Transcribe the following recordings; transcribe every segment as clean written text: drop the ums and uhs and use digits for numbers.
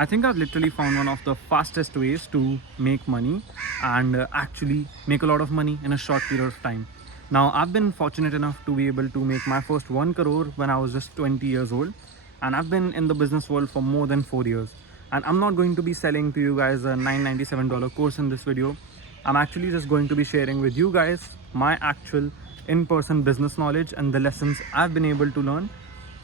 I think I've literally found one of the fastest ways to make money and actually make a lot of money in a short period of time. Now, I've been fortunate enough to be able to make my first 1 crore when I was just 20 years old, and I've been in the business world for more than 4 years. And I'm not going to be selling to you guys a $997 course in this video. I'm actually just going to be sharing with you guys my actual in-person business knowledge and the lessons I've been able to learn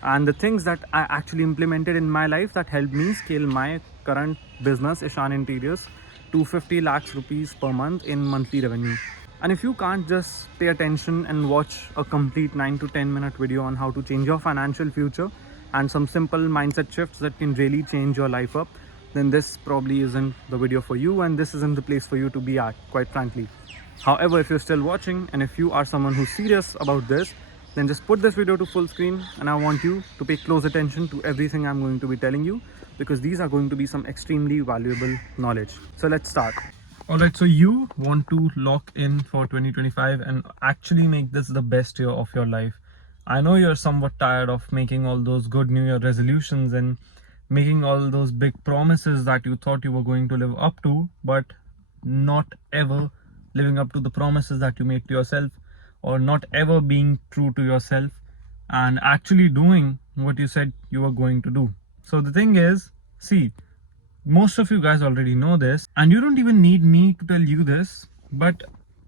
and the things that I actually implemented in my life that helped me scale my current business, Ishan Interiors, to 50 lakhs rupees per month in monthly revenue. And if you can't just pay attention and watch a complete 9 to 10 minute video on how to change your financial future and some simple mindset shifts that can really change your life up, then this probably isn't the video for you, and this isn't the place for you to be at, quite frankly. However, if you're still watching and if you are someone who's serious about this, then just put this video to full screen, and I want you to pay close attention to everything I'm going to be telling you, because these are going to be some extremely valuable knowledge. So let's start. Alright, so you want to lock in for 2025 and actually make this the best year of your life. I know you're somewhat tired of making all those good New Year resolutions and making all those big promises that you thought you were going to live up to, but not ever living up to the promises that you made to yourself, or not ever being true to yourself and actually doing what you said you were going to do. So the thing is, see, most of you guys already know this, and you don't even need me to tell you this, but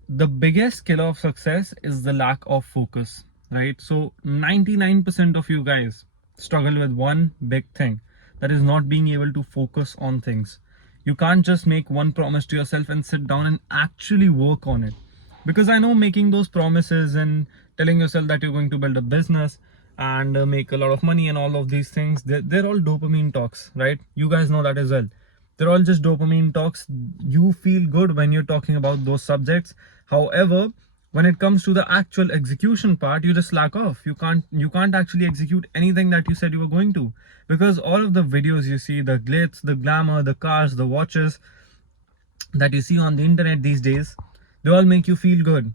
the biggest killer of success is the lack of focus, right? So 99% of you guys struggle with one big thing, that is not being able to focus on things. You can't just make one promise to yourself and sit down and actually work on it. Because I know making those promises and telling yourself that you're going to build a business and make a lot of money and all of these things, they're all dopamine talks, right? You guys know that as well. They're all just dopamine talks. You feel good when you're talking about those subjects. However, when it comes to the actual execution part, you just slack off. You can't actually execute anything that you said you were going to, because all of the videos you see, the glitz, the glamour, the cars, the watches that you see on the internet these days, they all make you feel good,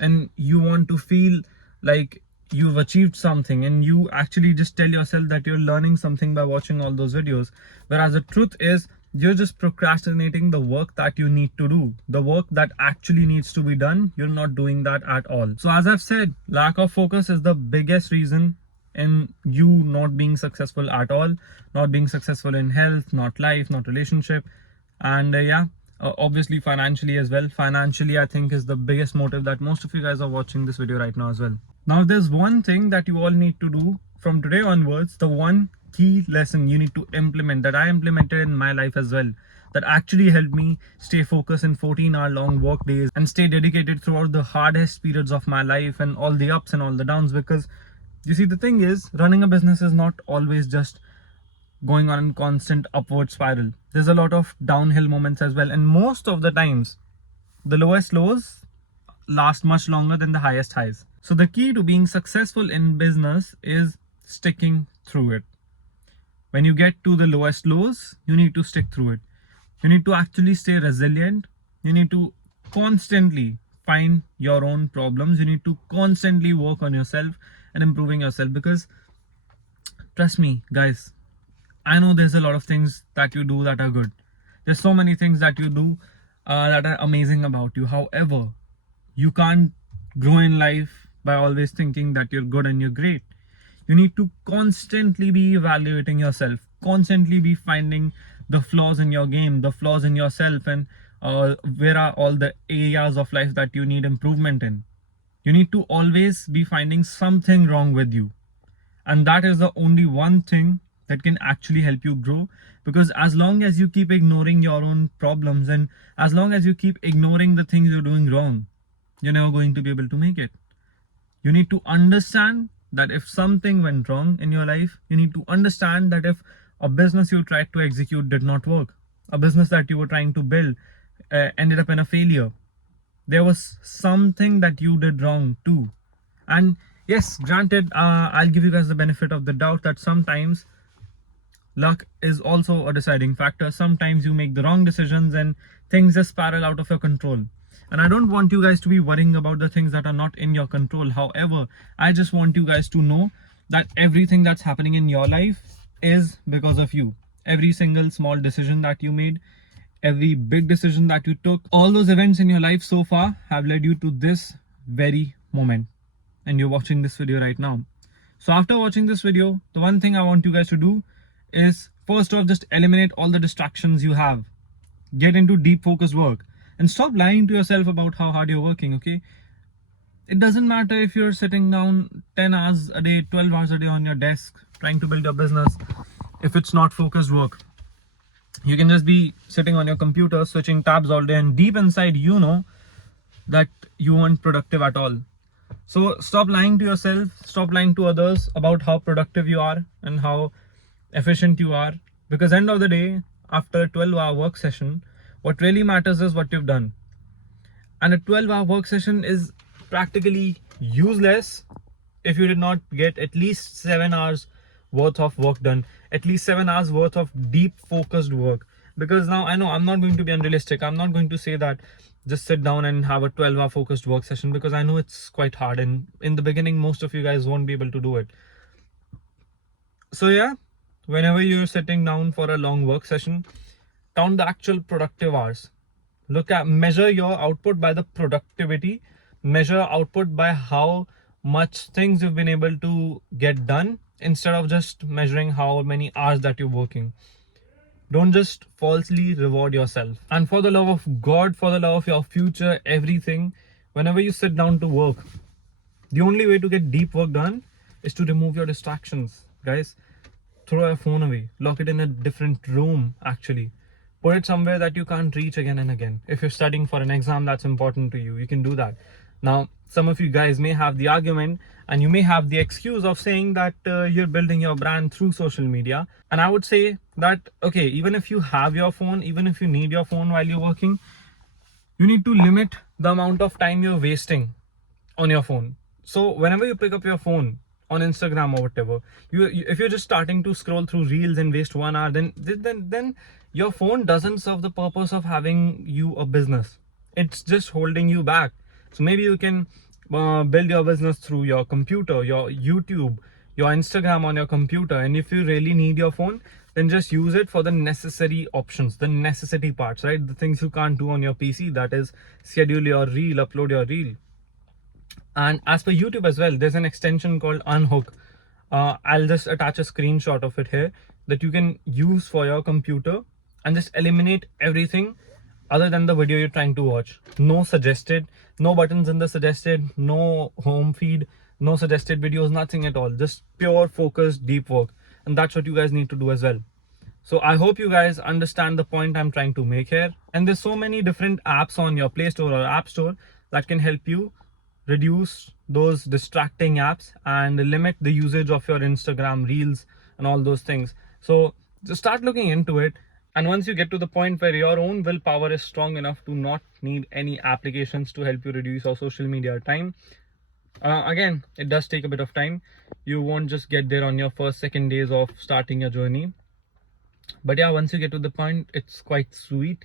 and you want to feel like you've achieved something, and you actually just tell yourself that you're learning something by watching all those videos, whereas the truth is you're just procrastinating the work that you need to do, the work that actually needs to be done. You're not doing that at all. So as I've said, lack of focus is the biggest reason in you not being successful at all, not being successful in health, not life, not relationship, and obviously financially as well. Financially, I think, is the biggest motive that most of you guys are watching this video right now as well. Now, there's one thing that you all need to do from today onwards, the one key lesson you need to implement that I implemented in my life as well, that actually helped me stay focused in 14-hour long work days and stay dedicated throughout the hardest periods of my life and all the ups and all the downs. Because you see, the thing is, running a business is not always just going on a constant upward spiral. There's a lot of downhill moments as well, and most of the times the lowest lows last much longer than the highest highs. So the key to being successful in business is sticking through it. When you get to the lowest lows, you need to stick through it. You need to actually stay resilient. You need to constantly find your own problems. You need to constantly work on yourself and improving yourself, because trust me guys, I know there's a lot of things that you do that are good. There's so many things that you do that are amazing about you. However, you can't grow in life by always thinking that you're good and you're great. You need to constantly be evaluating yourself, constantly be finding the flaws in your game, the flaws in yourself, and where are all the areas of life that you need improvement in. You need to always be finding something wrong with you. And that is the only one thing that can actually help you grow, because as long as you keep ignoring your own problems and as long as you keep ignoring the things you're doing wrong, you're never going to be able to make it. You need to understand that if something went wrong in your life, you need to understand that if a business you tried to execute did not work, a business that you were trying to build ended up in a failure, there was something that you did wrong too. And yes, granted, I'll give you guys the benefit of the doubt that sometimes luck is also a deciding factor. Sometimes you make the wrong decisions and things just spiral out of your control. And I don't want you guys to be worrying about the things that are not in your control. However, I just want you guys to know that everything that's happening in your life is because of you. every single small decision that you made, every big decision that you took, all those events in your life so far have led you to this very moment. And you're watching this video right now. So after watching this video, the one thing I want you guys to do is first off, just eliminate all the distractions you have. Get into deep focused work and stop lying to yourself about how hard you're working, okay? It doesn't matter if you're sitting down 10 hours a day, 12 hours a day on your desk trying to build your business. If it's not focused work, you can just be sitting on your computer switching tabs all day, and deep inside you know that you aren't productive at all. So stop lying to yourself, stop lying to others about how productive you are and how efficient you are, because end of the day, after a 12-hour work session, what really matters is what you've done. And a 12-hour work session is practically useless if you did not get at least 7 hours worth of work done, at least 7 hours worth of deep focused work. Because now I know I'm not going to be unrealistic. I'm not going to say that just sit down and have a 12-hour focused work session, because I know it's quite hard, and in the beginning most of you guys won't be able to do it. So yeah, whenever you're sitting down for a long work session, count the actual productive hours. Measure your output by the productivity, measure output by how much things you've been able to get done, instead of just measuring how many hours that you're working. Don't just falsely reward yourself. And for the love of God, for the love of your future, everything, whenever you sit down to work, the only way to get deep work done is to remove your distractions, guys. Throw your phone away, lock it in a different room, actually. Put it somewhere that you can't reach again and again. If you're studying for an exam that's important to you, you can do that. Now, some of you guys may have the argument and you may have the excuse of saying that you're building your brand through social media. And I would say that, okay, even if you have your phone, even if you need your phone while you're working, you need to limit the amount of time you're wasting on your phone. So whenever you pick up your phone on Instagram or whatever, if you're just starting to scroll through reels and waste 1 hour, then your phone doesn't serve the purpose of having you a business. It's just holding you back. So maybe you can build your business through your computer, your YouTube, your Instagram on your computer. And if you really need your phone, then just use it for the necessary options, the necessity parts, right? The things you can't do on your PC, that is schedule your reel, upload your reel. And as per YouTube as well, there's an extension called Unhook. I'll just attach a screenshot of it here that you can use for your computer and just eliminate everything other than the video you're trying to watch. No suggested, no buttons in the suggested, no home feed, no suggested videos, nothing at all. Just pure focused deep work. And that's what you guys need to do as well. So I hope you guys understand the point I'm trying to make here. And there's so many different apps on your Play Store or App Store that can help you reduce those distracting apps and limit the usage of your Instagram reels and all those things. So just start looking into it. And once you get to the point where your own willpower is strong enough to not need any applications to help you reduce your social media time, again, it does take a bit of time. You won't just get there on your first, second days of starting your journey. But yeah, once you get to the point, it's quite sweet,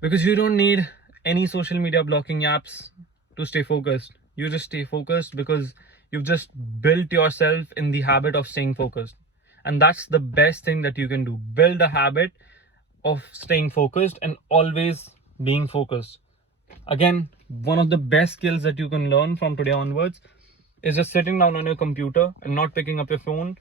because you don't need any social media blocking apps to stay focused. You just stay focused because you've just built yourself in the habit of staying focused. And that's the best thing that you can do. Build a habit of staying focused and always being focused. Again, one of the best skills that you can learn from today onwards is just sitting down on your computer and not picking up your phone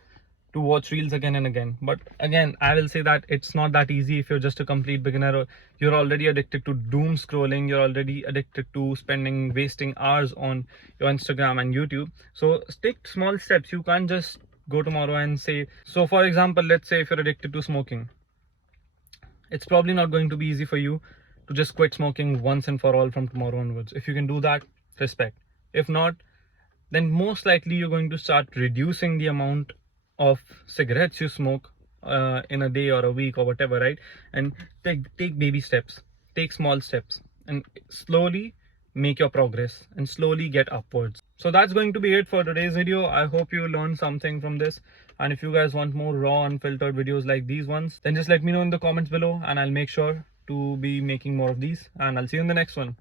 to watch reels again and again. But again, I will say that it's not that easy if you're just a complete beginner, or you're already addicted to doom scrolling, you're already addicted to wasting hours on your Instagram and YouTube. So take small steps. You can't just go tomorrow and say, so for example, let's say if you're addicted to smoking, it's probably not going to be easy for you to just quit smoking once and for all from tomorrow onwards. If you can do that, respect. If not, then most likely you're going to start reducing the amount of cigarettes you smoke in a day or a week or whatever, right? And take baby steps, take small steps, and slowly make your progress and slowly get upwards. So that's going to be it for today's video. I hope you learned something from this. And if you guys want more raw, unfiltered videos like these ones, then just let me know in the comments below and I'll make sure to be making more of these. And I'll see you in the next one.